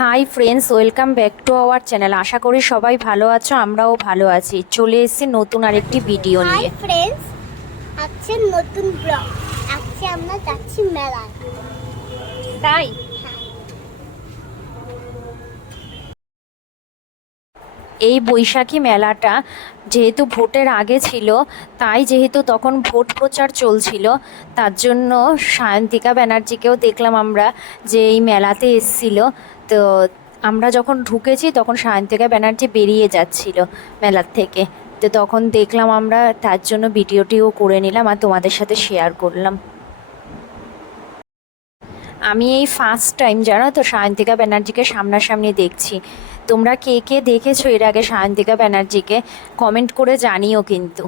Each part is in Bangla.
Hi friends welcome back to our channel আশা করি সবাই ভালো আছো আমরাও ভালো আছি। চলে এসেছি নতুন আরেকটি ভিডিও নিয়ে। ফ্রেন্ডস আজকে নতুন ব্লগ আজকে আমরা যাচ্ছি মেলায়। তাই? এই বৈশাখী মেলাটা যেহেতু ভোটের আগে ছিল তাই যেহেতু তখন ভোট প্রচার চলছিল তার জন্য সায়ন্তিকা ব্যানার্জিকেও দেখলাম আমরা যে এই মেলাতে এসছিল। তো আমরা যখন ঢুকেছি তখন সায়ন্তিকা ব্যানার্জি বেরিয়ে যাচ্ছিল মেলার থেকে। তো তখন দেখলাম আমরা তার জন্য ভিডিওটিও করে নিলাম আর তোমাদের সাথে শেয়ার করলাম। আমি এই ফার্স্ট টাইম জানো তো সায়ন্তিকা ব্যানার্জিকে সামনাসামনি দেখছি। তোমরা কে কে দেখেছ এর আগে সায়ন্তিকা ব্যানার্জিকে? কমেন্ট করে জানিও কিন্তু।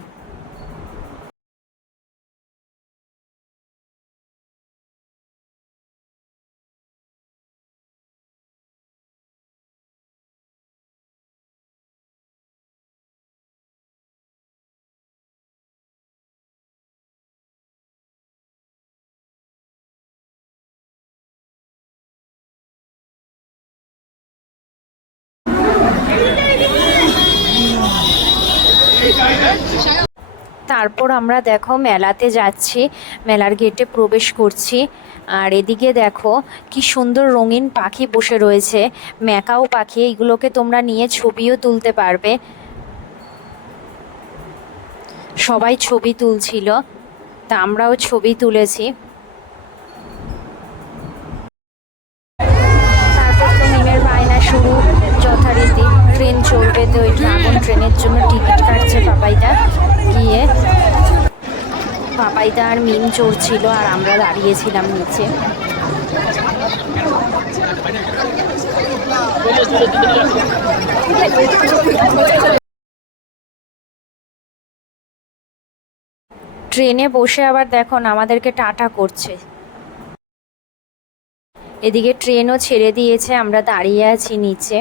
তারপর আমরা দেখো মেলাতে যাচ্ছি, মেলার গেটে প্রবেশ করছি। আর এদিকে দেখো কি সুন্দর রঙিন পাখি বসে রয়েছে, ম্যাকাও পাখি এইগুলোকে তোমরা নিয়ে ছবিও তুলতে পারবে। সবাই ছবি তুলছিল, তা আমরাও ছবি তুলেছি। তারপর তো শুরু, যথারীতি ট্রেন চলবে তো ওই ড্রাগন ট্রেনের জন্য টিকিট কাটছে পাপাইদা। গিয়ে পাপাইদা আর মিম চড়ছিল আর আমরা দাঁড়িয়েছিলাম নিচে। ট্রেনে বসে আবার দেখো না, আমাদেরকে টাটা করছে। এদিকে ট্রেনও ছেড়ে দিয়েছে, আমরা দাঁড়িয়ে আছি নিচে।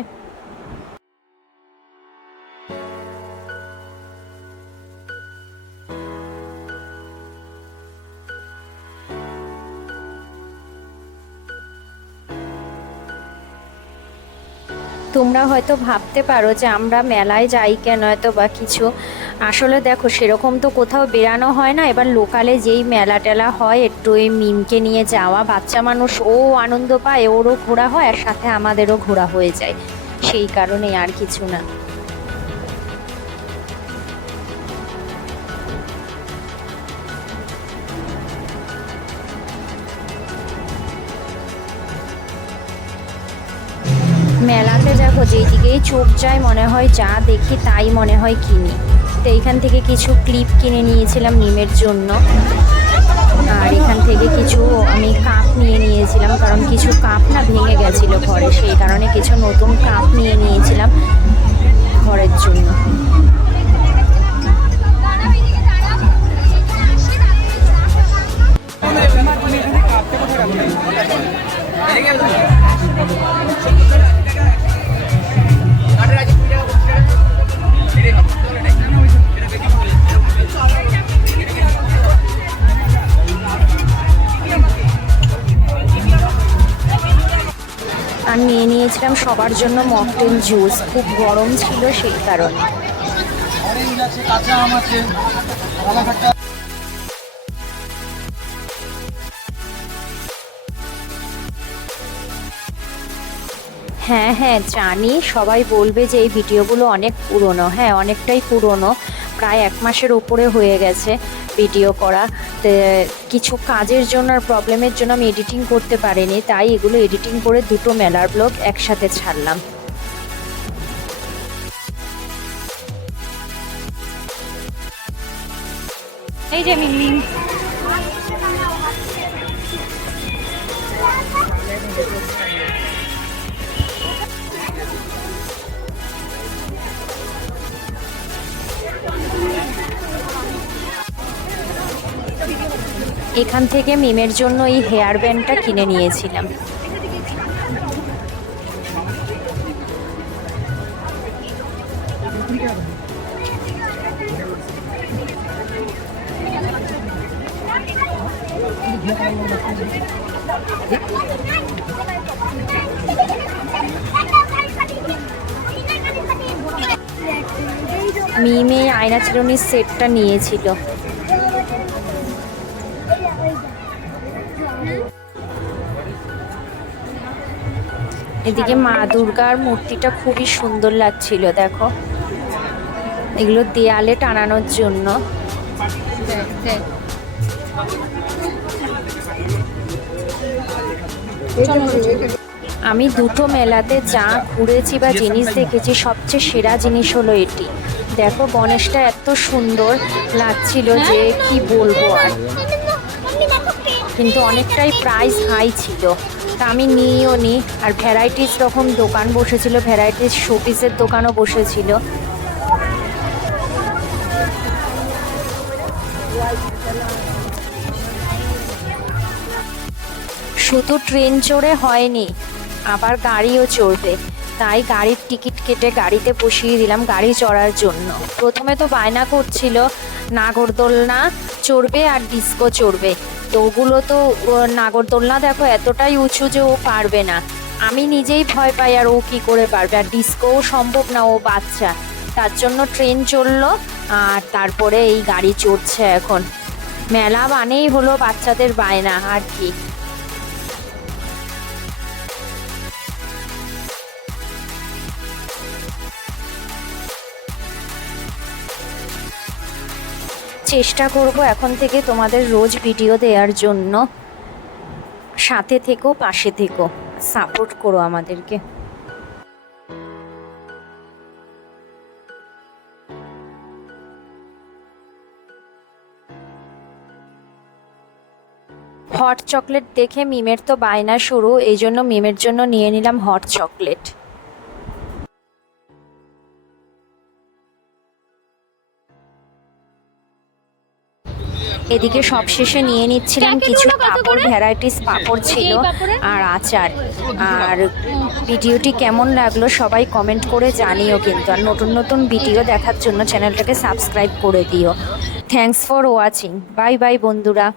তোমরা হয়তো ভাবতে পারো যে আমরা মেলায় যাই কেন হয়তো বা কিছু। আসলে দেখো, সেরকম তো কোথাও বেরানো হয় না। এবার লোকালে যেই মেলা টেলা হয়, একটু এই মিমকে নিয়ে যাওয়া, বাচ্চা মানুষ ও আনন্দ পায়, ওরও ঘোরা হয়, আর সাথে আমাদেরও ঘোরা হয়ে যায়। সেই কারণে আর কিছু না। মেলাতে দেখো যেই দিকেই চোখ যায় মনে হয় যা দেখি তাই মনে হয় কিনি তো এইখান থেকে কিছু ক্লিপ কিনে নিয়েছিলাম নিমের জন্য আর এখান থেকে কিছু আমি কাপ নিয়ে নিয়েছিলাম কারণ কিছু কাপ না ভেঙে গেছিল ঘরে সেই কারণে কিছু নতুন কাপ নিয়ে নিয়েছিলাম ঘরের জন্য আর নিয়ে নিয়েছিলাম সবার জন্য মকটেল জুস। খুব গরম ছিল সেই কারণে। হ্যাঁ হ্যাঁ জানি। সবাই বলবে যে এই ভিডিওগুলো অনেক পুরনো। হ্যাঁ অনেকটাই পুরনো। প্রায় এক মাসের উপরে হয়ে গেছে ভিডিও করা। কিছু কাজের জন্য আর প্রবলেমের জন্য আমি এডিটিং করতে পারিনি, তাই এগুলো এডিটিং করে দুটো মেলার ব্লগ একসাথে ছাড়লাম। এই যে মিনমিন এখান থেকে মিমের জন্য এই হেয়ার ব্যান্ডটা কিনে নিয়েছিলাম। মিমে আয়না চিরনির সেটটা নিয়েছিল। এদিকে মা দুর্গার মূর্তিটা খুবই সুন্দর লাগছিল, দেখো। এগুলো দেয়ালে টানানোর জন্য। আমি দুটো মেলাতে যা ঘুরেছি বা জিনিস দেখেছি, সবচেয়ে সেরা জিনিস হলো এটি। দেখো, গণেশটা এত সুন্দর লাগছিল যে কি বলব আর। কিন্তু অনেকটাই প্রাইস হাই ছিল। তা আমি নিয়েও নি। আর ভ্যারাইটিস রকম দোকান বসেছিল, ভ্যারাইটিস শোপিসের দোকানও বসেছিল। শুধু ট্রেন চড়ে হয়নি, আবার গাড়িও চড়বে। তাই গাড়ির টিকিট কেটে গাড়িতে বসিয়ে দিলাম গাড়ি চড়ার জন্য। প্রথমে তো বায়না করছিল নাগরদোলনা চড়বে আর ডিস্কো চড়বে। তো ওগুলো তো নাগরদোলনা দেখো এতটাই উঁচু যে ও পারবে না। আমি নিজেই ভয় পাই আর ও কি করে পারবে। আর ডিস্কোও সম্ভব না, ও বাচ্চা। তার জন্য ট্রেন চলল, আর তারপরে এই গাড়ি চড়ছে এখন। মেলা মানেই হলো বাচ্চাদের বায়না, আর কি। চেষ্টা করব এখন থেকে তোমাদের রোজ ভিডিও দেওয়ার জন্য। সাথে থেকো, পাশে থেকো। সাপোর্ট করো আমাদেরকে। হট চকলেট দেখে মিমের তো বায়না শুরু, এই জন্য মিমের জন্য নিয়ে নিলাম হট চকলেট। এদিকে সব শেষে নিয়ে নিচ্ছিলাম কিছু কাপড় ভ্যারাইটিস পাপড় ছিল আর আচার। আর ভিডিওটি কেমন লাগল সবাই কমেন্ট করে জানিও কিন্তু। আর নতুন নতুন ভিডিও দেখার জন্য চ্যানেলটাকে সাবস্ক্রাইব করে দিও। Thanks for watching bye bye বন্ধুরা।